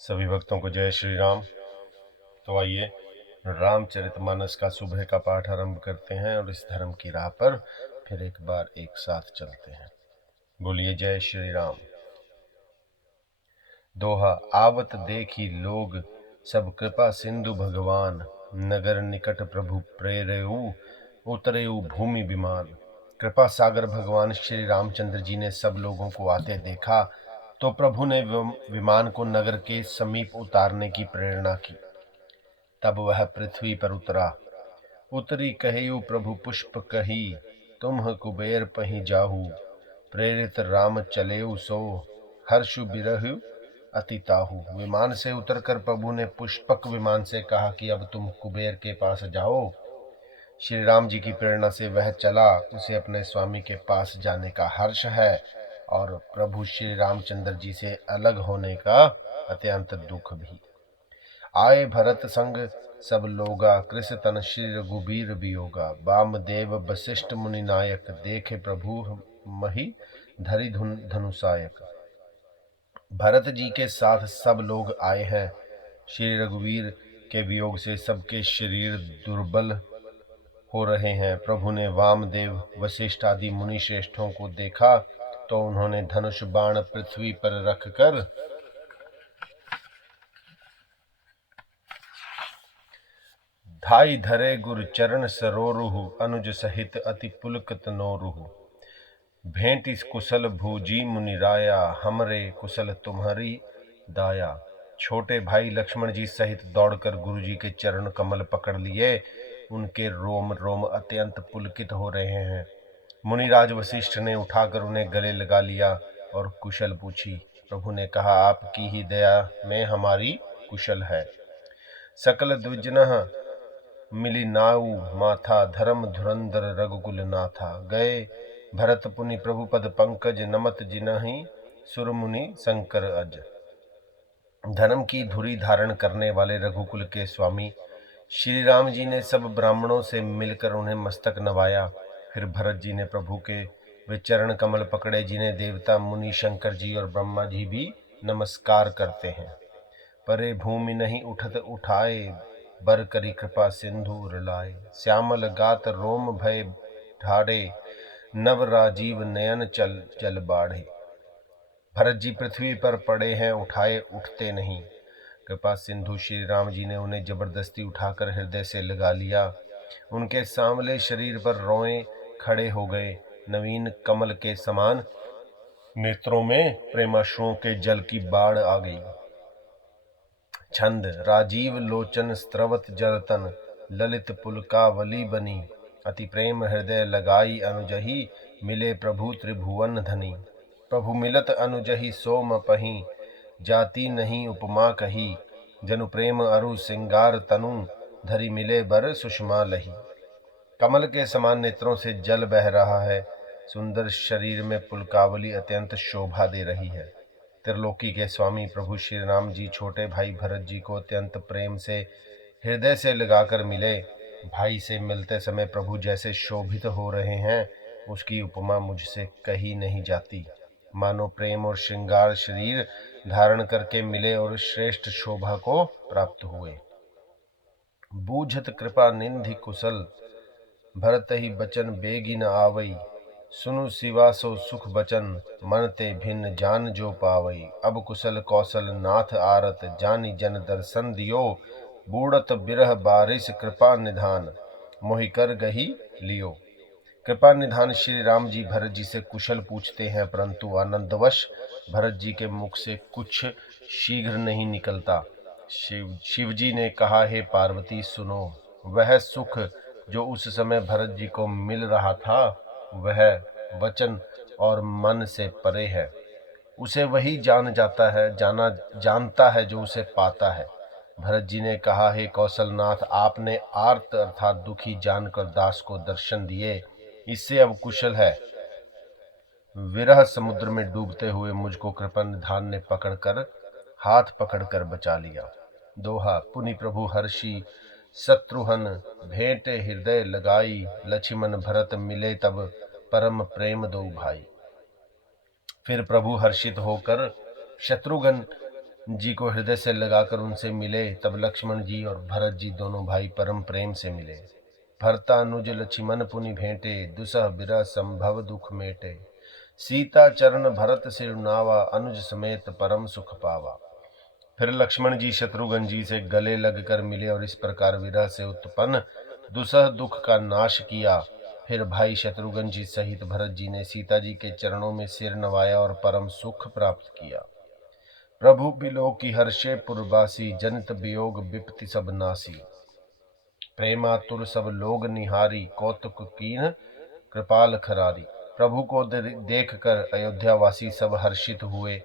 सभी भक्तों को जय श्री राम। तो आइए रामचरितमानस का सुबह का पाठ आरंभ करते हैं और इस धर्म की राह पर फिर एक बार एक साथ चलते हैं। बोलिए जय श्री राम। दोहा। आवत देखी लोग सब कृपा सिंधु भगवान, नगर निकट प्रभु प्रेरयु, उतरेउ भूमि विमान। कृपा सागर भगवान श्री रामचंद्र जी ने सब लोगों को आते देखा तो प्रभु ने विमान को नगर के समीप उतारने की प्रेरणा की। तब वह पृथ्वी पर उतरा। उतरी कहियु प्रभु पुष्प कही, तुम कुबेर पही जाहू। प्रेरित राम चलेउ सो, हर्षु बिरहु अति ताहू। विमान से उतरकर प्रभु ने पुष्पक विमान से कहा कि अब तुम कुबेर के पास जाओ। श्री राम जी की प्रेरणा से वह चला। उसे अपने स्वामी के पास जाने का हर्ष है और प्रभु श्री रामचंद्र जी से अलग होने का अत्यंत दुख भी। आए भरत संग सब लोगा, कृष तन श्री रघुबीर वियोगा। वामदेव वशिष्ठ मुनि नायक, देखे प्रभु मही धरि धनुषायक। भरत जी के साथ सब लोग आए हैं। श्री रघुवीर के वियोग से सबके शरीर दुर्बल हो रहे हैं। प्रभु ने वामदेव वशिष्ठ आदि मुनि श्रेष्ठों को देखा तो उन्होंने धनुष बाण पृथ्वी पर रखकर धाई धरे गुर चरण सरोरुहु, अनुज सहित अति पुलकत नोरुहु। भेंट इस कुशल भूजी मुनिराया, हमरे कुशल तुम्हारी दाया। छोटे भाई लक्ष्मण जी सहित दौड़कर गुरु जी के चरण कमल पकड़ लिए। उनके रोम रोम अत्यंत पुलकित हो रहे हैं। मुनिराज वशिष्ठ ने उठाकर उन्हें गले लगा लिया और कुशल पूछी। प्रभु ने कहा, आपकी ही दया में हमारी कुशल है। सकल द्विजनः मिली नाऊ माथा, धर्म धुरंधर रघुकुल नाथा। गए भरत पुनि प्रभु पद पंकज, नमत जिनहि सुर मुनि शंकर अज। धर्म की धुरी धारण करने वाले रघुकुल के स्वामी श्री राम जी ने सब ब्राह्मणों से मिलकर उन्हें मस्तक नवाया। फिर भरत जी ने प्रभु के वे चरण कमल पकड़े जिन्हें देवता मुनि शंकर जी और ब्रह्मा जी भी नमस्कार करते हैं। परे भूमि नहीं उठत उठाए, बर करी कृपा सिंधु उरलाए। श्यामल गात रोम भय ढाढ़े, नव राजीव नयन चल जल बाढ़े। भरत जी पृथ्वी पर पड़े हैं, उठाए उठते नहीं। कृपा सिंधु श्री राम जी ने उन्हें जबरदस्ती उठाकर हृदय से लगा लिया। उनके सांवले शरीर पर रोए खड़े हो गए। नवीन कमल के समान नेत्रों में प्रेमाश्रुओं के जल की बाढ़ आ गई। छंद। राजीव लोचन स्त्रवत जलतन, ललित पुलकावली बनी। अति प्रेम हृदय लगाई अनुजही, मिले प्रभु त्रिभुवन धनी। प्रभु मिलत अनुजही सोम पही, जाति नहीं उपमा कही। जनु प्रेम अरु सिंगार तनु, धरि मिले बर सुषमा लही। कमल के समान नेत्रों से जल बह रहा है। सुंदर शरीर में पुलकावली अत्यंत शोभा दे रही है। त्रिलोकी के स्वामी प्रभु श्री राम जी छोटे भाई भरत जी को अत्यंत प्रेम से हृदय से लगाकर मिले। भाई से मिलते समय प्रभु जैसे शोभित हो रहे हैं, उसकी उपमा मुझसे कही नहीं जाती। मानो प्रेम और श्रृंगार शरीर धारण करके मिले और श्रेष्ठ शोभा को प्राप्त हुए। बूझत कृपा निधि कुशल, भरत ही बचन बेगी न आवई। सुनु सिवा सो सुख बचन, मन ते भिन्न जान जो पावई। अब कुशल कौशल नाथ आरत, जानी जन दर्शन दियो। बूढ़त बिरह बारिश कृपा निधान, मोहि कर गही लियो। कृपा निधान श्री राम जी भरत जी से कुशल पूछते हैं, परंतु आनंदवश भरत जी के मुख से कुछ शीघ्र नहीं निकलता। शिव जी ने कहा, हे पार्वती सुनो, वह सुख जो उस समय भरत जी को मिल रहा था वह वचन और मन से परे है। उसे वही जानता है जो उसे पाता है। भरत जी ने कहा, हे कौशलनाथ, आपने आर्त अर्थात दुखी जानकर दास को दर्शन दिए, इससे अब कुशल है। विरह समुद्र में डूबते हुए मुझको कृपा निधान ने हाथ पकड़कर बचा लिया। दोहा। पुनि प्रभु हर्षि शत्रुघ्न, भेंट हृदय लगाई। लक्ष्मण भरत मिले तब, परम प्रेम दो भाई। फिर प्रभु हर्षित होकर शत्रुघ्न जी को हृदय से लगाकर उनसे मिले। तब लक्ष्मण जी और भरत जी दोनों भाई परम प्रेम से मिले। भरता अनुज लक्ष्मण पुनि भेंटे, दुसह बिरह संभव दुख मेटे। सीता चरण भरत सिर नावा, अनुज समेत परम सुख पावा। फिर लक्ष्मण जी शत्रुघ्न जी से गले लगकर मिले और इस प्रकार विरह से उत्पन्न दुसह दुख का नाश किया। फिर भाई शत्रुघ्न जी सहित भरत जी ने सीता जी के चरणों में सिर नवाया और परम सुख प्राप्त किया। प्रभु बिलो की हर्षे पुरबासी, जनित वियोग विपति सब नासी। प्रेमातुर सब लोग निहारी, कौतुक कीन कृपाल खरारी। प्रभु को देख कर अयोध्यावासी सब हर्षित हुए।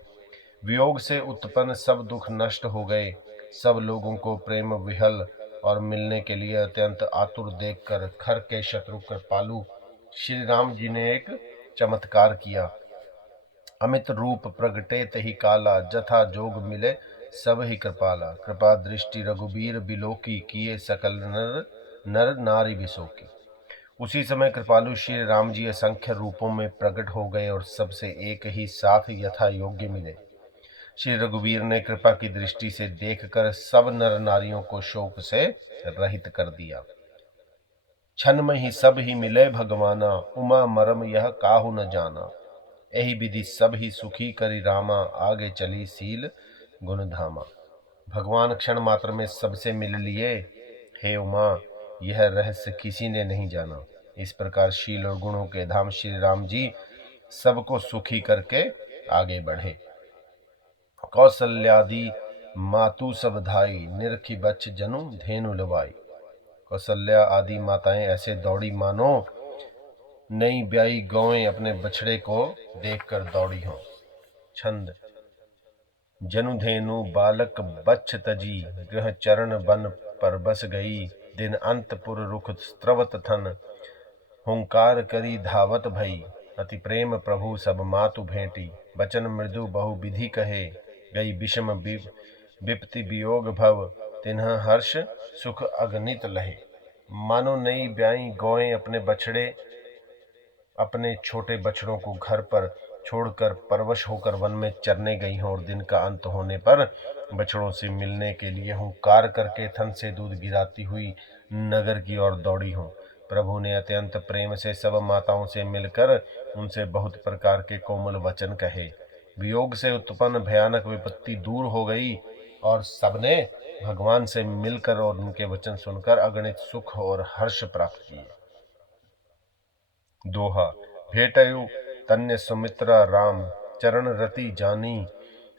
वियोग से उत्पन्न सब दुख नष्ट हो गए। सब लोगों को प्रेम विहल और मिलने के लिए अत्यंत आतुर देखकर खर के शत्रु कृपालु श्री राम जी ने एक चमत्कार किया। अमित रूप प्रगटे तहि काला, जथा जोग मिले सब ही कृपाला। कृपा दृष्टि रघुबीर बिलोकी, किए सकल नर नर नारी बिसोकी। उसी समय कृपालु श्री राम जी असंख्य रूपों में प्रकट हो गए और सबसे एक ही साथ यथा योग्य मिले। श्री रघुवीर ने कृपा की दृष्टि से देखकर सब नर नारियों को शोक से रहित कर दिया। क्षण में ही सब ही मिले भगवाना, उमा मरम यह काहू न जाना। यही विधि सब ही सुखी करी रामा, आगे चली सील गुण धामा। भगवान क्षण मात्र में सबसे मिल लिए। हे उमा, यह रहस्य किसी ने नहीं जाना। इस प्रकार शील और गुणों के धाम श्री राम जी सबको सुखी करके आगे बढ़े। कौशल्यादि मातु सब धाई, निरखी बच्च जनु धेनु लवाई। कौशल्या आदि माताएं ऐसे दौड़ी मानो नई ब्याई गौएं अपने बछड़े को देखकर दौड़ी हों। छंद। जनुधेनु बालक बच्छ तजी, गृह चरण बन पर बस गई। दिन अंतपुर रुख स्त्रवत थन, हुंकार करी धावत भई। अति प्रेम प्रभु सब मातु भेंटी, बचन मृदु बहु विधि कहे। गई विषम विपति वियोग भव, तिन्ह हर्ष सुख अगणित लहे। मानो नई ब्याई गौएं अपने छोटे बछड़ों को घर पर छोड़कर परवश होकर वन में चरने गई हों और दिन का अंत होने पर बछड़ों से मिलने के लिए हुंकार करके थन से दूध गिराती हुई नगर की ओर दौड़ी हों। प्रभु ने अत्यंत प्रेम से सब माताओं से मिलकर उनसे बहुत प्रकार के कोमल वचन कहे। वियोग से उत्पन्न भयानक विपत्ति दूर हो गई और सबने भगवान से मिलकर और उनके वचन सुनकर अगणित सुख और हर्ष प्राप्त किए। दोहा। भेटयु तन्य सुमित्रा राम, चरण रति जानी।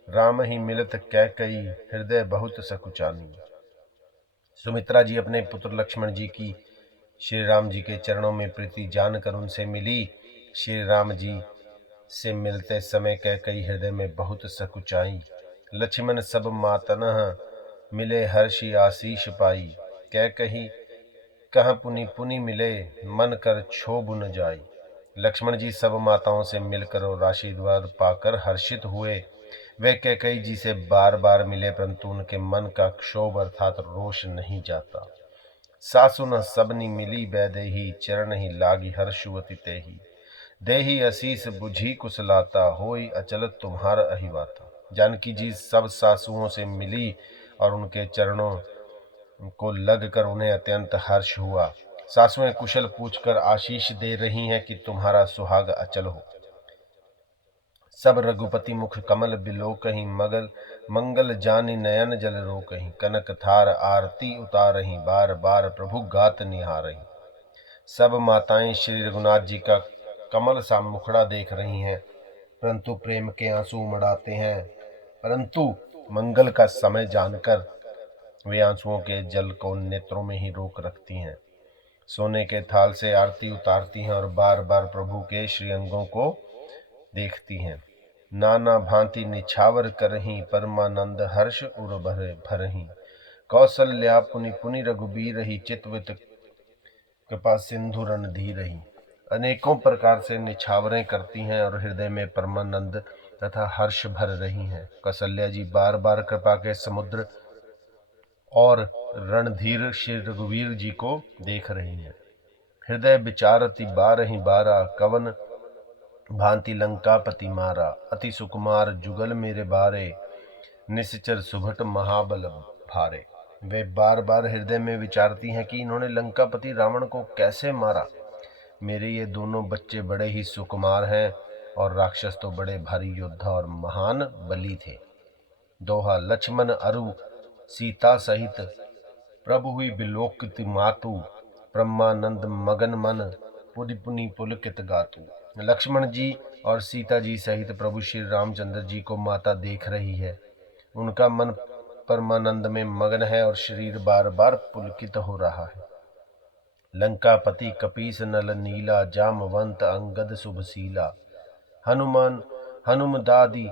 राम ही मिलत कैकई, हृदय बहुत सकुचानी। सुमित्रा जी अपने पुत्र लक्ष्मण जी की श्री राम जी के चरणों में प्रीति जानकर उनसे मिली। श्री राम जी से मिलते समय कैकई हृदय में बहुत सकुचाई। लक्ष्मण सब मातनह, मिले हर्षि आशीष पाई। कैकही कह पुनि पुनि मिले, मन कर क्षोभ न जाई। लक्ष्मण जी सब माताओं से मिलकर और आशीर्वाद पाकर हर्षित हुए। वे कैकेयी जी से बार बार मिले, परंतु उनके मन का क्षोभ अर्थात रोष नहीं जाता। सासु न सबनी मिली बैदेही, चरण ही लागी हर्षुवति तेही। देही असीस बुझी कुशलाता, होई अचल तुम्हार अहिवाता। जानकी जी सब सासुओं से मिली और उनके चरणों को लगकर उन्हें अत्यंत हर्ष हुआ। सासुएं कुशल पूछकर आशीष दे रही हैं कि तुम्हारा सुहाग अचल हो। सब रघुपति मुख कमल बिलोकहीं, मगल मंगल जानी नयन जल रोकहीं। कनक थार आरती उतारहीं, बार बार प्रभु गात निहारहीं। सब माताएं श्री रघुनाथ जी का कमल सा मुखड़ा देख रही हैं, परंतु प्रेम के आंसू उमड़ाते हैं। परंतु मंगल का समय जानकर वे आंसुओं के जल को नेत्रों में ही रोक रखती हैं। सोने के थाल से आरती उतारती हैं और बार बार प्रभु के श्रीअंगों को देखती हैं। नाना भांति निछावर करहीं, परमानंद हर्ष उर भरहीं। कौशल्या पुनि पुनि रघुबीर ही, चितवित कृपा सिंधु रणधीर ही। अनेकों प्रकार से निछावरें करती हैं और हृदय में परमानंद तथा हर्ष भर रही हैं। कौशल्या जी बार बार कृपा के समुद्र और रणधीर श्री रघुवीर जी को देख रही हैं। हृदय विचारति बारहि बारा, कवन भांति लंकापति मारा। अति सुकुमार जुगल मेरे बारे, निश्चर सुभट महाबल भारे। वे बार बार हृदय में विचारती हैं कि इन्होंने लंकापति रावण को कैसे मारा। मेरे ये दोनों बच्चे बड़े ही सुकुमार हैं और राक्षस तो बड़े भारी योद्धा और महान बली थे। दोहा। लक्ष्मण अरु सीता सहित प्रभु हुई बिलोकित मातु, ब्रह्मानंद मगन मन पुनि पुनि पुलकित गातु। लक्ष्मण जी और सीता जी सहित प्रभु श्री रामचंद्र जी को माता देख रही है। उनका मन परमानंद में मगन है और शरीर बार बार पुलकित हो रहा है। लंकापति कपीस नल नीला, जामवंत अंगद शुभशीला। हनुमान हनुमदादि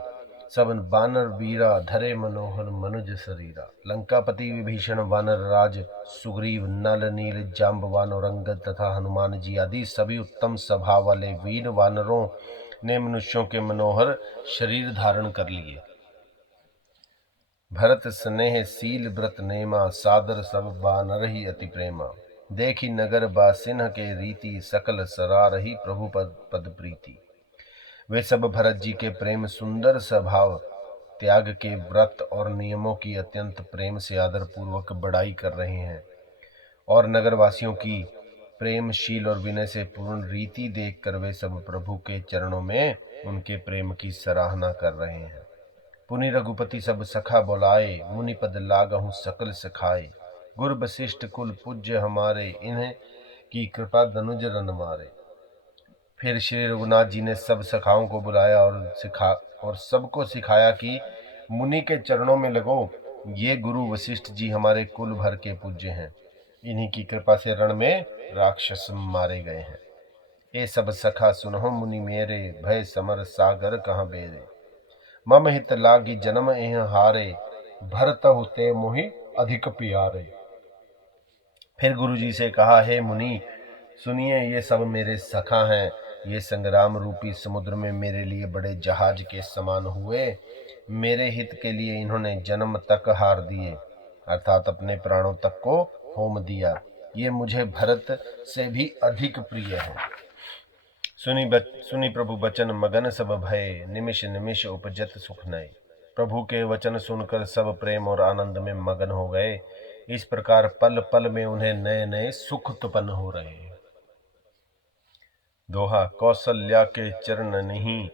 सब बानर वीरा, धरे मनोहर मनुज शरीरा। लंकापति विभीषण, वानर राज सुग्रीव, नल नील जाम्बवान और अंगद तथा हनुमान जी आदि सभी उत्तम स्वभाव वाले वीर वानरों ने मनुष्यों के मनोहर शरीर धारण कर लिए। भरत स्नेह शील व्रत नेमा, सादर सब बानर ही अति प्रेमा। देखी नगर बासिन्ह के रीति, सकल सरारही प्रभु पद प्रीति। वे सब भरत जी के प्रेम, सुंदर स्वभाव, त्याग के व्रत और नियमों की अत्यंत प्रेम से आदर पूर्वक बड़ाई कर रहे हैं और नगरवासियों की प्रेमशील और विनय से पूर्ण रीति देखकर वे सब प्रभु के चरणों में उनके प्रेम की सराहना कर रहे हैं। पुनि रघुपति सब सखा बुलाए, मुनि पद लागहु सकल सखाए। गुर वशिष्ठ कुल पूज्य हमारे, इन्हें की कृपा धनुज रन मारे। फिर श्री रघुनाथ जी ने सब सखाओं को बुलाया और सबको सिखाया कि मुनि के चरणों में लगो। ये गुरु वशिष्ठ जी हमारे कुल भर के पूज्य हैं। इन्हीं की कृपा से रण में राक्षस मारे गए हैं। ये सब सखा सुनहो मुनि मेरे, भय समर सागर कहाँ बेरे। मम हित लागी जन्म एह हारे, भरत होते मोहि अधिक प्यारे। फिर गुरु जी से कहा, हे मुनि सुनिए, ये सब मेरे सखा हैं। ये संग्राम रूपी समुद्र में मेरे लिए बड़े जहाज के समान हुए। मेरे हित के लिए इन्होंने जन्म तक हार दिए, अर्थात अपने प्राणों तक को होम दिया। ये मुझे भरत से भी अधिक प्रिय है। सुनी प्रभु बचन मगन सब भय, निमिष निमिष उपजत सुख नय। प्रभु के वचन सुनकर सब प्रेम और आनंद में मगन हो गए। इस प्रकार पल पल में उन्हें नए नए सुख उत्पन्न हो रहे हैं। दोहा। कौशल्या के चरण नहीं,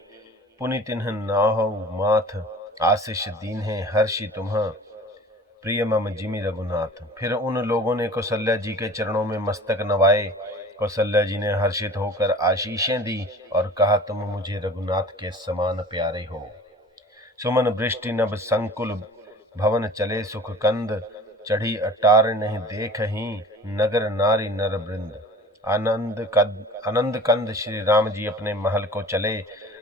पुनि तिन्ह नाहु माथ। आशीष दीन है हर्षि तुम्हा, प्रिय मम जिमि रघुनाथ। फिर उन लोगों ने कौशल्या जी के चरणों में मस्तक नवाए। कौशल्या जी ने हर्षित होकर आशीषें दी और कहा, तुम मुझे रघुनाथ के समान प्यारे हो। सुमन वृष्टि नभ संकुल, भवन चले सुख कंद। चढ़ी अटार नहीं देख ही, नगर नारी नर वृंद। आनंद कंद श्री राम जी अपने महल को चले।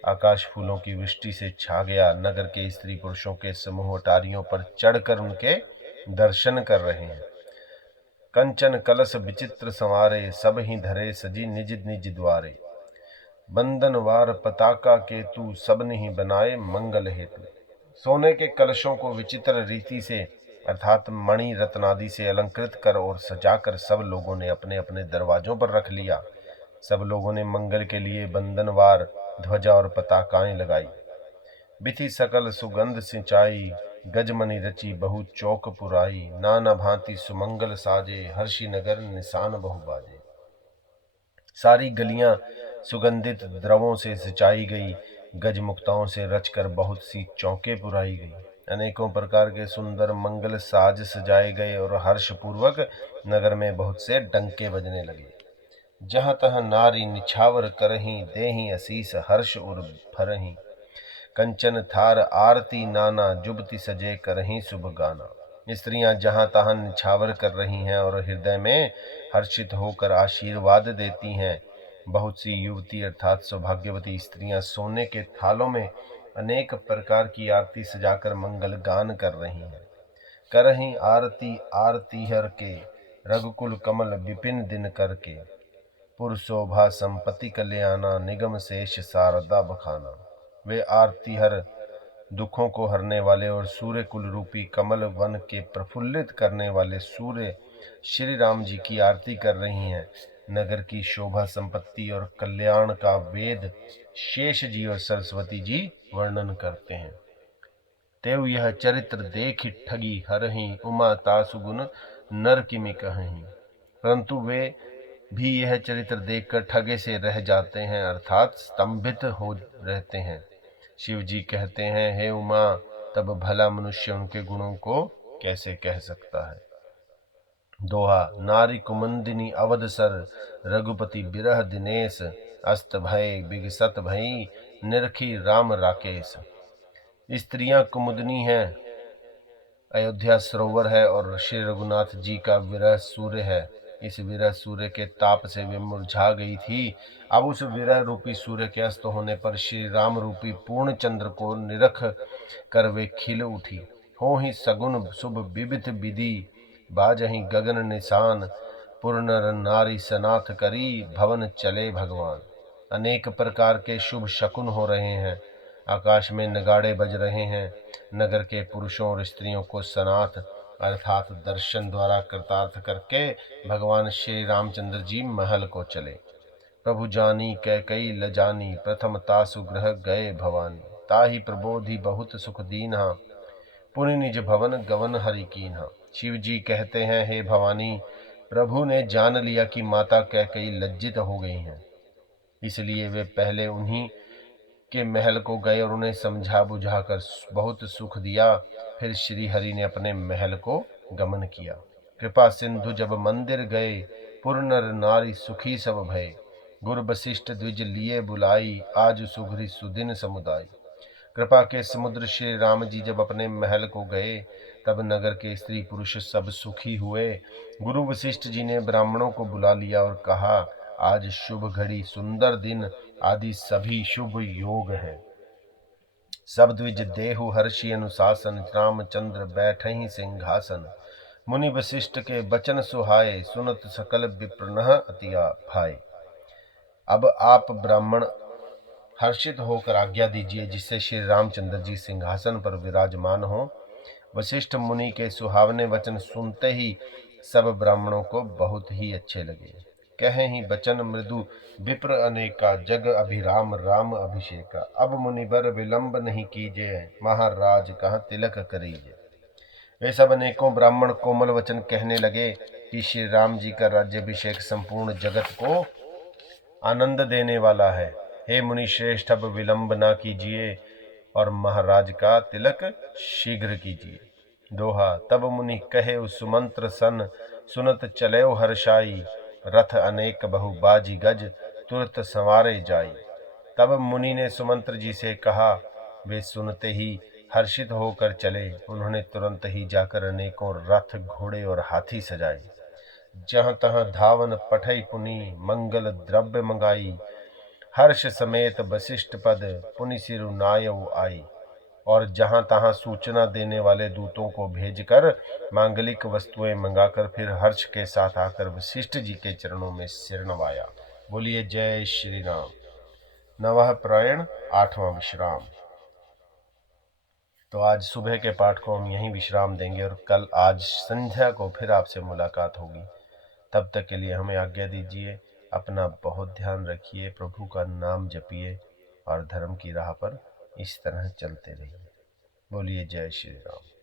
आकाश फूलों की वृष्टि से छा गया। नगर के स्त्री पुरुषों के समूह अटारियों पर चढ़कर उनके दर्शन कर रहे हैं। कंचन कलश विचित्र संवारे, सब ही धरे सजी निज निज द्वारे। बंधनवार पताका केतु, सब नहीं बनाए मंगल हेतु। सोने के कलशों को विचित्र रीति से अर्थात मणि रत्नादि से अलंकृत कर और सजाकर सब लोगों ने अपने अपने दरवाजों पर रख लिया। सब लोगों ने मंगल के लिए बंधनवार ध्वजा और पताकाएं लगाई। बिथि सकल सुगंध सिंचाई, गजमणि रची बहु चौक पुराई। नाना भांति सुमंगल साजे, हर्षि नगर निशान बहु बाजे। सारी गलियां सुगंधित द्रवों से सिंचाई गई। गजमुक्ताओं से रचकर बहुत सी चौके पुराई गई। अनेकों प्रकार के सुंदर मंगल साज सजाए गए और हर्ष पूर्वक नगर में बहुत से डंके बजने लगे। जहां तहां नारी निछावर करहीं, देहीं असीस हर्ष उर भरहीं। कंचन थार आरती नाना, जुबती सजे करहीं शुभ गाना। स्त्रियां जहां तहां निछावर कर रही हैं और हृदय में हर्षित होकर आशीर्वाद देती हैं। बहुत सी युवती अर्थात सौभाग्यवती स्त्रियां सोने के थालों में अनेक प्रकार की आरती सजाकर मंगल गान कर रही हैं। करहीं आरती आरती हर के, रघुकुल कमल विपिन दिन करके। पुर शोभा संपत्ति कल्याणा, निगम शेष शारदा बखाना। वे आरती हर, दुखों को हरने वाले और सूर्य कुल रूपी कमल वन के प्रफुल्लित करने वाले सूर्य श्री राम जी की आरती कर रही हैं। नगर की शोभा संपत्ति और कल्याण का वेद शेष जी और सरस्वती जी वर्णन करते हैं। तेव यह चरित्र देख ठगी हरहि, उमा तासु गुण नर किमि कहहीं। परंतु वे भी यह चरित्र देखकर ठगे से रह जाते हैं, अर्थात स्तंभित हो रहते हैं। शिव जी कहते हैं, हे उमा, तब भला मनुष्य उनके गुणों को कैसे कह सकता है। दोहा। नारी कुमंदिनी अवधसर, रघुपति बिरह दिनेश, अस्त भय बिगसत भई, निरखी राम राकेश। स्त्रियां कुमुदनी हैं, अयोध्या सरोवर है और श्री रघुनाथ जी का विरह सूर्य है। इस विरह सूर्य के ताप से वे मुरझा गई थी। अब उस विरह रूपी सूर्य के अस्त होने पर श्री राम रूपी पूर्ण चंद्र को निरख कर वे खिल उठी। हो ही सगुन शुभ विविध विधि, बाजहि गगन निशान, पुर नर नारी सनाथ करी, भवन चले भगवान। अनेक प्रकार के शुभ शकुन हो रहे हैं, आकाश में नगाड़े बज रहे हैं। नगर के पुरुषों और स्त्रियों को सनाथ अर्थात दर्शन द्वारा कृतार्थ करके भगवान श्री रामचंद्र जी महल को चले। प्रभु जानी कैकई लजानी, प्रथम तासु ग्रह गए भवानी, ताहि प्रबोधि बहुत सुख दीन्हा, पुनि निज भवन गवन हरि कीन्हा। शिव जी कहते हैं, हे भवानी, प्रभु ने जान लिया कि माता कैकई लज्जित हो गई हैं, इसलिए वे पहले उन्हीं के महल को गए और उन्हें समझा बुझाकर बहुत सुख दिया। फिर श्री हरि ने अपने महल को गमन किया। कृपा सिंधु जब मंदिर गए, पुर नर नारी सुखी सब भय, गुरु वशिष्ठ द्विज लिए बुलाई, आज सुघरी सुदिन समुदाय। कृपा के समुद्र श्री राम जी जब अपने महल को गए, तब नगर के स्त्री पुरुष सब सुखी हुए। गुरु वशिष्ठ जी ने ब्राह्मणों को बुला लिया और कहा, आज शुभ घड़ी सुंदर दिन आदि सभी शुभ योग हैं। सब द्विज देहु हर्षि अनुशासन, रामचंद्र बैठहि सिंहासन। मुनि वशिष्ठ के वचन सुहाए, सुनत सकल विप्रनह अति भाई। अब आप ब्राह्मण हर्षित होकर आज्ञा दीजिए, जिससे श्री रामचंद्र जी सिंहासन पर विराजमान हो। वशिष्ठ मुनि के सुहावने वचन सुनते ही सब ब्राह्मणों को बहुत ही अच्छे लगे। कहे ही वचन मृदु विप्र अनेका, जग अभिराम राम अभिषेका। अब मुनिवर विलंब नहीं कीजिए, महाराज कहाँ तिलक करीजे। वे सब अनेकों ब्राह्मण कोमल वचन कहने लगे कि श्री राम जी का राज्याभिषेक संपूर्ण जगत को आनंद देने वाला है। हे मुनि श्रेष्ठ, अब विलंब ना कीजिए और महाराज का तिलक शीघ्र कीजिए। दोहा। तब मुनि कहे उस सुमंत्र सन, सुनत चले हर्षाई, रथ अनेक बहु बाजी गज, तुरत संवारे जाई। तब मुनि ने सुमंत्र जी से कहा। वे सुनते ही हर्षित होकर चले। उन्होंने तुरंत ही जाकर अनेकों रथ घोड़े और हाथी सजाए। जहाँ तहाँ धावन पठई पुनि, मंगल द्रव्य मंगाई, हर्ष समेत वशिष्ठ पद, पुनि सिरु नायव आई। और जहाँ तहाँ सूचना देने वाले दूतों को भेजकर मांगलिक वस्तुएं मंगाकर फिर हर्ष के साथ आकर वशिष्ठ जी के चरणों में सिर नवाया। बोलिए जय श्री राम। नवः प्रायण 8वां विश्राम। तो आज सुबह के पाठ को हम यहीं विश्राम देंगे और कल आज संध्या को फिर आपसे मुलाकात होगी। तब तक के लिए हमें आज्ञा दीजिए। अपना बहुत ध्यान रखिए, प्रभु का नाम जपिए और धर्म की राह पर इस तरह चलते रहिए। बोलिए जय श्री राम।